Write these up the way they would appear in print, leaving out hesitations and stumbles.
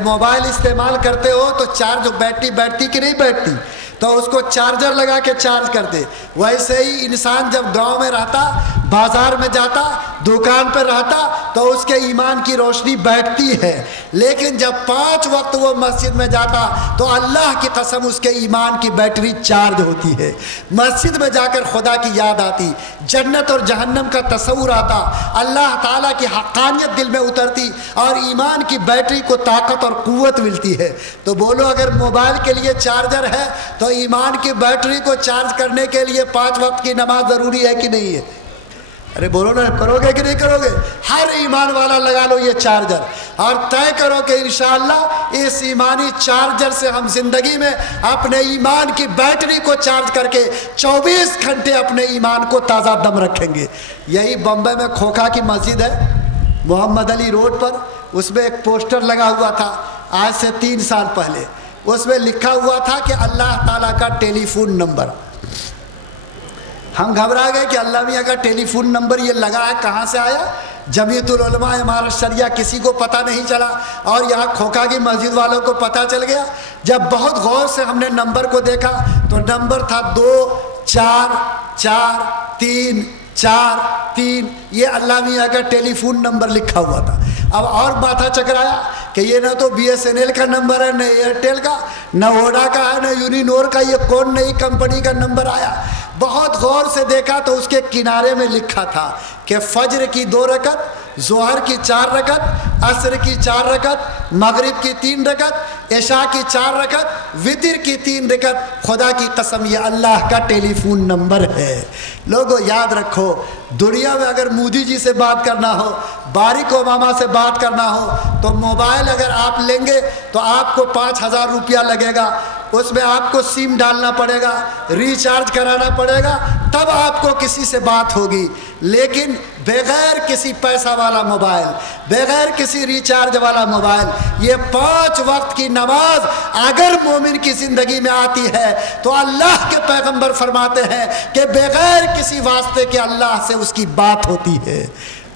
Mobile استعمال کرتے ہو تو چارج بیٹری بیٹھتی کہ نہیں بیٹھتی؟ تو اس کو چارجر لگا کے چارج کر دے۔ ویسے ہی انسان جب گاؤں میں رہتا، بازار میں جاتا، دکان پر رہتا تو اس کے ایمان کی روشنی بیٹھتی ہے، لیکن جب 5 وقت وہ مسجد میں جاتا تو اللہ کی قسم اس کے ایمان کی بیٹری چارج ہوتی ہے۔ مسجد میں جا کر خدا کی یاد آتی، جنت اور جہنم کا تصور آتا، اللہ تعالیٰ کی حقانیت دل میں اترتی اور ایمان کی بیٹری کو طاقت اور قوت ملتی ہے۔ تو بولو، اگر موبائل کے لیے چارجر ہے تو ایمان کی بیٹری کو چارج کرنے کے لیے 5 وقت کی نماز ضروری ہے کہ نہیں ہے؟ ارے بولو نا، کرو گے کہ نہیں کرو گے؟ ہر ایمان والا لگا لو یہ چارجر اور طے کرو کہ انشاءاللہ اس ایمانی چارجر سے ہم زندگی میں اپنے ایمان کی بیٹری کو چارج کر کے 24 گھنٹے اپنے ایمان کو تازہ دم رکھیں گے۔ یہی بمبئی میں کھوکھا کی مسجد ہے، محمد علی روڈ پر، اس میں ایک پوسٹر لگا ہوا تھا آج سے 3 سال پہلے۔ اس میں لکھا ہوا تھا کہ اللہ تعالیٰ کا ٹیلی فون نمبر۔ ہم گھبرا گئے کہ اللہ میاں کا ٹیلی فون نمبر یہ لگا ہے، کہاں سے آیا؟ جمیعت العلماء امارت شریعہ کسی کو پتہ نہیں چلا اور یہاں کھوکھا کی مسجد والوں کو پتہ چل گیا۔ جب بہت غور سے ہم نے نمبر کو دیکھا تو نمبر تھا 2 4 4 3 4 3، یہ اللہ میاں کا ٹیلی فون نمبر لکھا ہوا تھا۔ اب اور ماتھا چکرایا کہ یہ نہ تو BSNL کا نمبر ہے، نہ ایئرٹیل کا، نہ ووڈا کا ہے، نہ یونینور کا، یہ کون نئی کمپنی کا نمبر آیا؟ بہت غور سے دیکھا تو اس کے کنارے میں لکھا تھا کہ فجر کی 2 رکعت، ظہر کی 4 رکعت، عصر کی 4 رکعت، مغرب کی 3 رکعت، عشاء کی 4 رکعت، وتر کی 3 رکعت۔ خدا کی قسم یہ اللہ کا ٹیلی فون نمبر ہے۔ لوگوں یاد رکھو، دنیا میں اگر مودی جی سے بات کرنا ہو، باراک اوباما سے بات کرنا ہو تو موبائل اگر آپ لیں گے تو آپ کو 5000 روپیہ لگے گا، اس میں آپ کو سم ڈالنا پڑے گا، ریچارج کرانا پڑے گا، تب آپ کو کسی سے بات ہوگی۔ لیکن بغیر کسی پیسہ والا موبائل، بغیر کسی ریچارج والا موبائل، یہ 5 وقت کی نماز اگر مومن کی زندگی میں آتی ہے تو اللہ کے پیغمبر فرماتے ہیں کہ بغیر کسی واسطے کے اللہ سے اس کی بات ہوتی ہے۔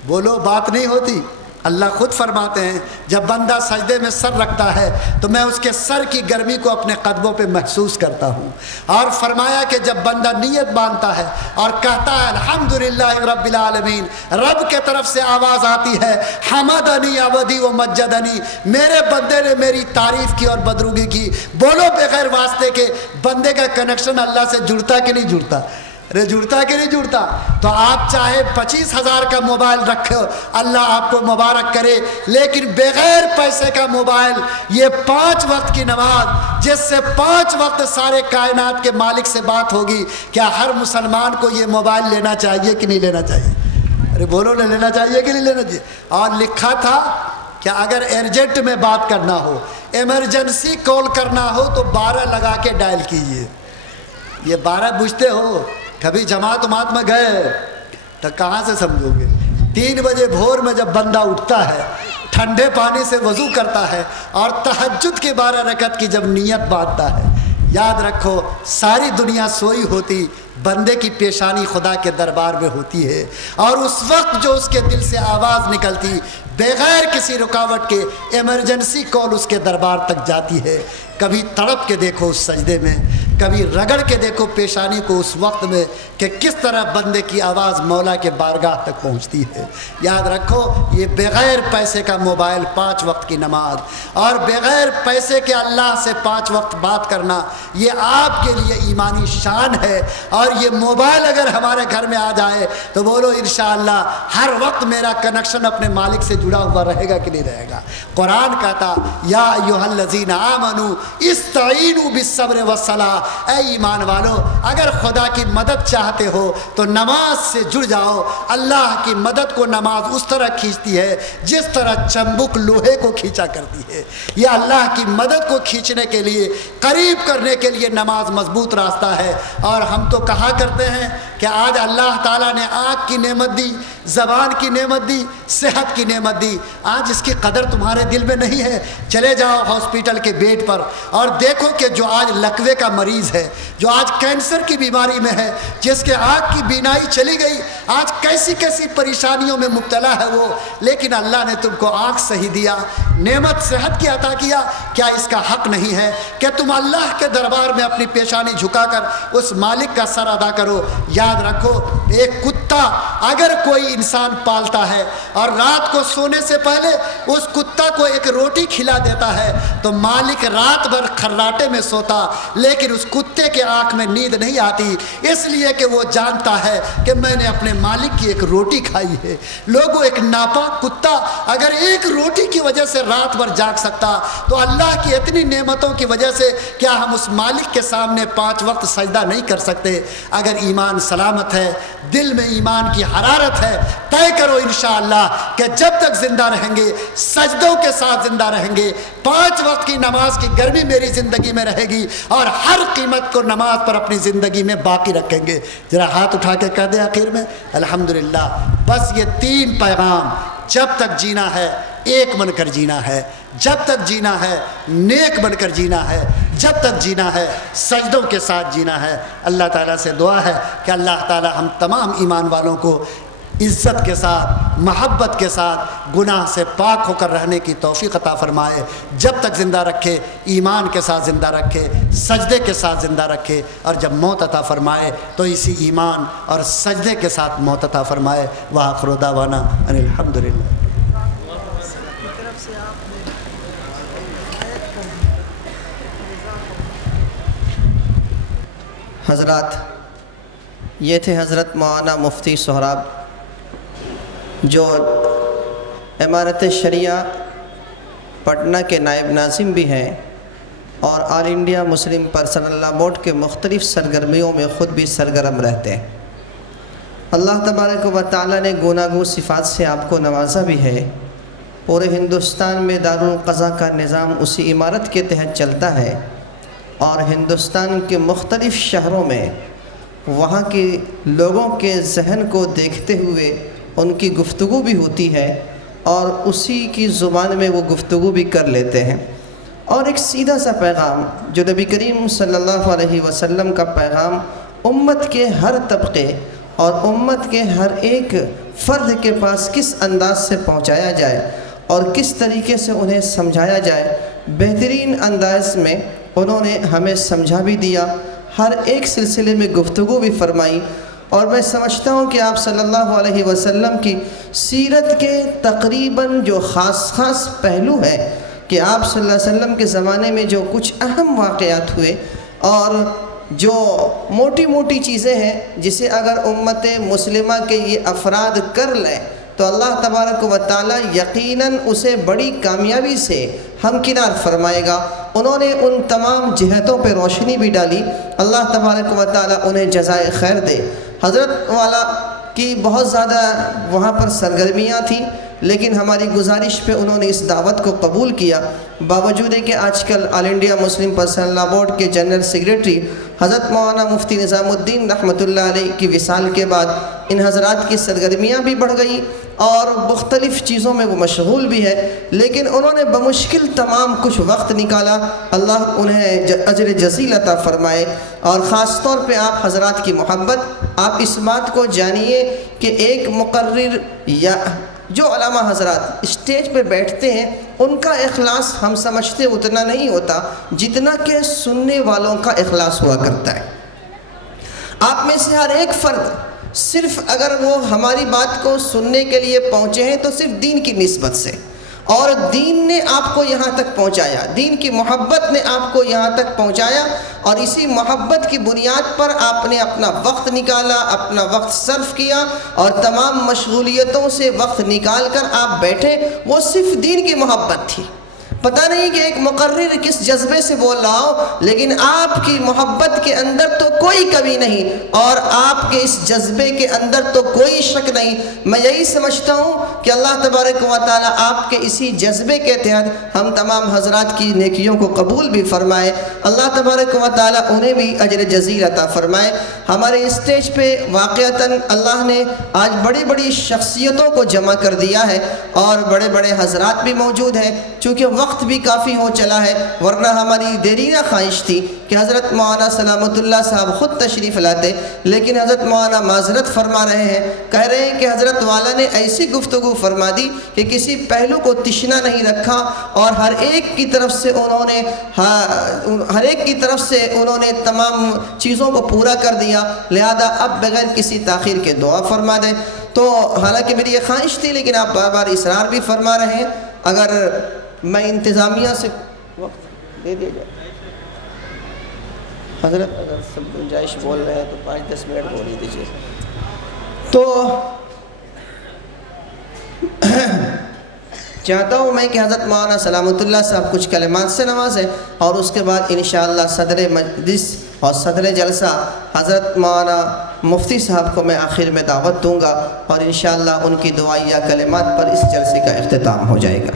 بولو، بات نہیں ہوتی؟ اللہ خود فرماتے ہیں جب بندہ سجدے میں سر رکھتا ہے تو میں اس کے سر کی گرمی کو اپنے قدموں پہ محسوس کرتا ہوں، اور فرمایا کہ جب بندہ نیت باندھتا ہے اور کہتا ہے الحمدللہ رب العالمین، رب کے طرف سے آواز آتی ہے حمدنی عبدی و مجدنی، میرے بندے نے میری تعریف کی اور بدرگی کی۔ بولو، بغیر واسطے کے بندے کا کنیکشن اللہ سے جڑتا کہ نہیں جڑتا؟ ارے جڑتا کہ نہیں جڑتا؟ تو آپ چاہے 25,000 کا موبائل رکھو، اللہ آپ کو مبارک کرے، لیکن بغیر پیسے کا موبائل، یہ 5 وقت کی نماز جس سے 5 وقت سارے کائنات کے مالک سے بات ہوگی، کیا ہر مسلمان کو یہ موبائل لینا چاہیے کہ نہیں لینا چاہیے؟ ارے بولو، نہ لینا چاہیے کہ نہیں لینا چاہیے؟ اور لکھا تھا کہ اگر ارجنٹ میں بات کرنا ہو، ایمرجنسی کال کرنا ہو تو 12 لگا کے ڈائل کیجئے۔ یہ 12 بجھتے ہو؟ کبھی جماعت میں گئے تو کہاں سے سمجھو گے؟ 3 بجے بھور میں جب بندہ اٹھتا ہے، ٹھنڈے پانی سے وضو کرتا ہے اور تہجد کی 12 رکعت کی جب نیت باندھتا ہے، یاد رکھو ساری دنیا سوئی ہوتی، بندے کی پیشانی خدا کے دربار میں ہوتی ہے، اور اس وقت جو اس کے دل سے آواز نکلتی بغیر کسی رکاوٹ کے، ایمرجنسی کال اس کے دربار تک جاتی ہے۔ کبھی تڑپ کے دیکھو اس سجدے میں، کبھی رگڑ کے دیکھو پیشانی کو اس وقت میں کہ کس طرح بندے کی آواز مولا کے بارگاہ تک پہنچتی ہے۔ یاد رکھو، یہ بغیر پیسے کا موبائل، 5 وقت کی نماز اور بغیر پیسے کے اللہ سے 5 وقت بات کرنا، یہ آپ کے لیے ایمانی شان ہے۔ اور یہ موبائل اگر ہمارے گھر میں آ جائے تو بولو انشاءاللہ ہر وقت میرا کنیکشن اپنے مالک سے جڑا ہوا رہے گا کہ نہیں رہے گا؟ قرآن کہتا یا ایھا الذین آمنوا استعینوا بالصبر والصلاۃ، اے ایمان والو اگر خدا کی مدد چاہتے ہو تو نماز سے جڑ جاؤ۔ اللہ کی مدد کو نماز اس طرح کھینچتی ہے جس طرح چمبک لوہے کو کھینچا کرتی ہے۔ یہ اللہ کی مدد کو کھینچنے کے لیے، قریب کرنے کے لیے نماز مضبوط راستہ ہے۔ اور ہم تو کہا کرتے ہیں کہ آج اللہ تعالیٰ نے آنکھ کی نعمت دی، زبان کی نعمت دی، صحت کی نعمت دی، آج اس کی قدر تمہارے دل میں نہیں ہے؟ چلے جاؤ ہاسپٹل کے بیڈ پر اور دیکھو کہ جو آج لکوے کا مریض ہے، جو آج کینسر کی بیماری میں ہے، جس کے آنکھ کی بینائی چلی گئی، آج کیسی کیسی پریشانیوں میں مبتلا ہے وہ، لیکن اللہ نے تم کو آنکھ صحیح دیا، نعمت صحت کی عطا کیا۔ کیا اس کا حق نہیں ہے کہ تم اللہ کے دربار میں اپنی پیشانی جھکا کر اس مالک کا سر ادا کرو؟ یاد رکھو، ایک کتا اگر کوئی انسان پالتا ہے اور رات کو سونے سے پہلے اس کتا کو ایک روٹی کھلا دیتا ہے تو مالک رات بھر کھراٹے میں سوتا، لیکن اس کتے کے آنکھ میں نیند نہیں آتی، اس لیے کہ وہ جانتا ہے کہ میں نے اپنے مالک کی ایک روٹی کھائی ہے۔ لوگوں، ایک ناپاک کتا اگر ایک روٹی کی وجہ سے رات بھر جاگ سکتا تو اللہ کی اتنی نعمتوں کی وجہ سے کیا ہم اس مالک کے سامنے 5 وقت سجدہ نہیں کر سکتے؟ اگر ایمان سلامت ہے، دل میں ایمان کی حرارت ہے، طے کرو انشاءاللہ کہ جب تک زندہ رہیں گے سجدوں کے ساتھ زندہ رہیں گے، 5 وقت کی نماز کی گرمی میری زندگی میں رہے گی اور ہر قیمت کو نماز پر اپنی زندگی میں باقی رکھیں گے۔ ذرا ہاتھ اٹھا کے کہہ دیں آخر میں الحمدللہ۔ بس یہ 3 پیغام، جب تک جینا ہے ایک بن کر جینا ہے، جب تک جینا ہے نیک بن کر جینا ہے، جب تک جینا ہے سجدوں کے ساتھ جینا ہے۔ اللہ تعالیٰ سے دعا ہے کہ اللہ تعالیٰ ہم تمام ایمان والوں کو عزت کے ساتھ، محبت کے ساتھ، گناہ سے پاک ہو کر رہنے کی توفیق عطا فرمائے، جب تک زندہ رکھے ایمان کے ساتھ زندہ رکھے، سجدے کے ساتھ زندہ رکھے، اور جب موت عطا فرمائے تو اسی ایمان اور سجدے کے ساتھ موت عطا فرمائے۔ وآخر دعوانا ان الحمدللہ۔ حضرات، یہ تھے حضرت مولانا مفتی سہراب، جو امارت شریعہ پٹنہ کے نائب ناظم بھی ہیں اور آل انڈیا مسلم پرسنل لا بورڈ کے مختلف سرگرمیوں میں خود بھی سرگرم رہتے ہیں۔ اللہ تبارک و تعالیٰ نے گوناگوں صفات سے آپ کو نوازا بھی ہے۔ پورے ہندوستان میں دارالقضاء کا نظام اسی عمارت کے تحت چلتا ہے اور ہندوستان کے مختلف شہروں میں وہاں کے لوگوں کے ذہن کو دیکھتے ہوئے ان کی گفتگو بھی ہوتی ہے اور اسی کی زبان میں وہ گفتگو بھی کر لیتے ہیں۔ اور ایک سیدھا سا پیغام جو نبی کریم صلی اللہ علیہ وسلم کا پیغام امت کے ہر طبقے اور امت کے ہر ایک فرد کے پاس کس انداز سے پہنچایا جائے اور کس طریقے سے انہیں سمجھایا جائے، بہترین انداز میں انہوں نے ہمیں سمجھا بھی دیا، ہر ایک سلسلے میں گفتگو بھی فرمائی۔ اور میں سمجھتا ہوں کہ آپ صلی اللہ علیہ وسلم کی سیرت کے تقریباً جو خاص پہلو ہے کہ آپ صلی اللہ علیہ وسلم کے زمانے میں جو کچھ اہم واقعات ہوئے اور جو موٹی موٹی چیزیں ہیں جسے اگر امت مسلمہ کے یہ افراد کر لیں تو اللہ تبارک و تعالیٰ یقیناً اسے بڑی کامیابی سے ہمکنار فرمائے گا۔ انہوں نے ان تمام جہتوں پہ روشنی بھی ڈالی، اللہ تبارک و تعالیٰ انہیں جزائے خیر دے۔ حضرت والا کی بہت زیادہ وہاں پر سرگرمیاں تھیں، لیکن ہماری گزارش پہ انہوں نے اس دعوت کو قبول کیا، باوجود کہ آج کل آل انڈیا مسلم پرسنل لا بورڈ کے جنرل سیکریٹری حضرت مولانا مفتی نظام الدین رحمۃ اللہ علیہ کی وصال کے بعد ان حضرات کی سرگرمیاں بھی بڑھ گئیں اور مختلف چیزوں میں وہ مشغول بھی ہے، لیکن انہوں نے بمشکل تمام کچھ وقت نکالا، اللہ انہیں اجر جزیل عطا فرمائے۔ اور خاص طور پہ آپ حضرات کی محبت، آپ اس بات کو جانیے کہ ایک مقرر یا جو علماء حضرات اسٹیج پہ بیٹھتے ہیں ان کا اخلاص ہم سمجھتے اتنا نہیں ہوتا جتنا کہ سننے والوں کا اخلاص ہوا کرتا ہے۔ آپ میں سے ہر ایک فرد صرف اگر وہ ہماری بات کو سننے کے لیے پہنچے ہیں تو صرف دین کی نسبت سے، اور دین نے آپ کو یہاں تک پہنچایا، دین کی محبت نے آپ کو یہاں تک پہنچایا، اور اسی محبت کی بنیاد پر آپ نے اپنا وقت نکالا، اپنا وقت صرف کیا اور تمام مشغولیتوں سے وقت نکال کر آپ بیٹھے، وہ صرف دین کی محبت تھی۔ پتہ نہیں کہ ایک مقرر کس جذبے سے بول رہا ہو، لیکن آپ کی محبت کے اندر تو کوئی کمی نہیں اور آپ کے اس جذبے کے اندر تو کوئی شک نہیں۔ میں یہی سمجھتا ہوں کہ اللہ تبارک و تعالیٰ آپ کے اسی جذبے کے تحت ہم تمام حضرات کی نیکیوں کو قبول بھی فرمائے، اللہ تبارک و تعالیٰ انہیں بھی اجر جزیل عطا فرمائے۔ ہمارے اسٹیج پہ واقعتاً اللہ نے آج بڑی بڑی شخصیتوں کو جمع کر دیا ہے اور بڑے بڑے حضرات بھی موجود ہیں، چونکہ وقت بھی کافی ہو چلا ہے، ورنہ ہماری دیرینہ خواہش تھی کہ حضرت مولانا سلامت اللہ صاحب خود تشریف لاتے، لیکن حضرت مولانا معذرت فرما رہے ہیں، کہہ رہے ہیں کہ حضرت والا نے ایسی گفتگو فرما دی کہ کسی پہلو کو تشنا نہیں رکھا اور ہر ایک کی طرف سے انہوں نے تمام چیزوں کو پورا کر دیا، لہذا اب بغیر کسی تاخیر کے دعا فرما دیں۔ تو حالانکہ میری یہ خواہش تھی، لیکن آپ بار بار اصرار بھی فرما رہے ہیں، اگر میں انتظامیہ سے وقت دے دیا جائے۔ حضرت اگر سب گنجائش بول رہے ہیں تو 5-10 منٹ بول ہی دیجیے۔ تو چاہتا ہوں میں کہ حضرت مولانا سلامت اللہ صاحب کچھ کلمات سے نوازیں اور اس کے بعد انشاءاللہ صدر مجلس اور صدر جلسہ حضرت مولانا مفتی صاحب کو میں آخر میں دعوت دوں گا اور انشاءاللہ ان کی دعائیہ کلمات پر اس جلسے کا اختتام ہو جائے گا۔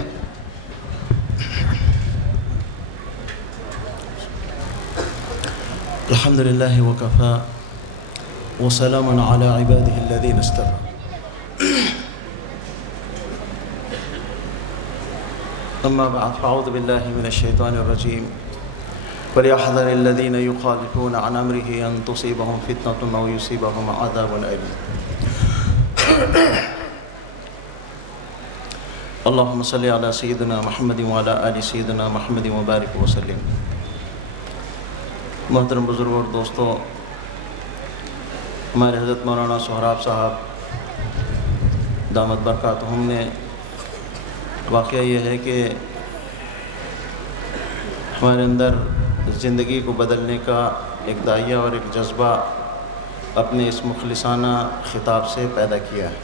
الحمدللہ وکفا وسلام علی عباده الذین اصطفى اما بعد فاعوذ باللہ من الشیطان الرجیم وَلْيَحْذَرِ الَّذِينَ يُخَالِفُونَ عَنْ أَمْرِهِ أَن تُصِيبَهُمْ فِتْنَةٌ أَوْ يُصِيبَهُمْ عَذَابٌ أَلِيمٌ اللهم صل على سيدنا محمد وعلى آل سيدنا محمد وبارك وسلم۔ محترم بزرگ اور دوستو، ہمارے حضرت مولانا سہراب صاحب دامت برکاتہم نے واقعہ یہ ہے کہ ہمارے اندر زندگی کو بدلنے کا ایک داعیہ اور ایک جذبہ اپنے اس مخلصانہ خطاب سے پیدا کیا ہے۔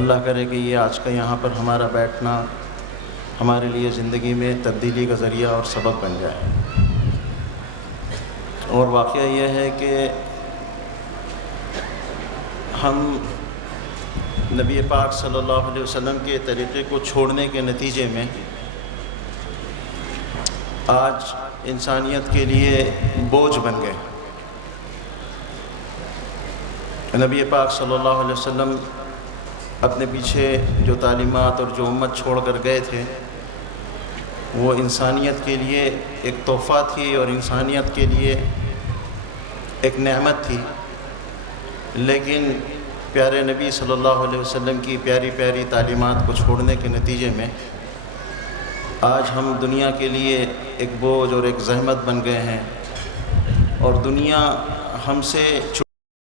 اللہ کرے کہ یہ آج کا یہاں پر ہمارا بیٹھنا ہمارے لیے زندگی میں تبدیلی کا ذریعہ اور سبب بن جائے۔ اور واقعہ یہ ہے کہ ہم نبی پاک صلی اللہ علیہ وسلم کے طریقے کو چھوڑنے کے نتیجے میں آج انسانیت کے لیے بوجھ بن گئے۔ نبی پاک صلی اللہ علیہ وسلم اپنے پیچھے جو تعلیمات اور جو امت چھوڑ کر گئے تھے وہ انسانیت کے لیے ایک تحفہ تھی اور انسانیت کے لیے ایک نعمت تھی، لیکن پیارے نبی صلی اللہ علیہ وسلم کی پیاری پیاری تعلیمات کو چھوڑنے کے نتیجے میں آج ہم دنیا کے لیے ایک بوجھ اور ایک زحمت بن گئے ہیں اور دنیا ہم سے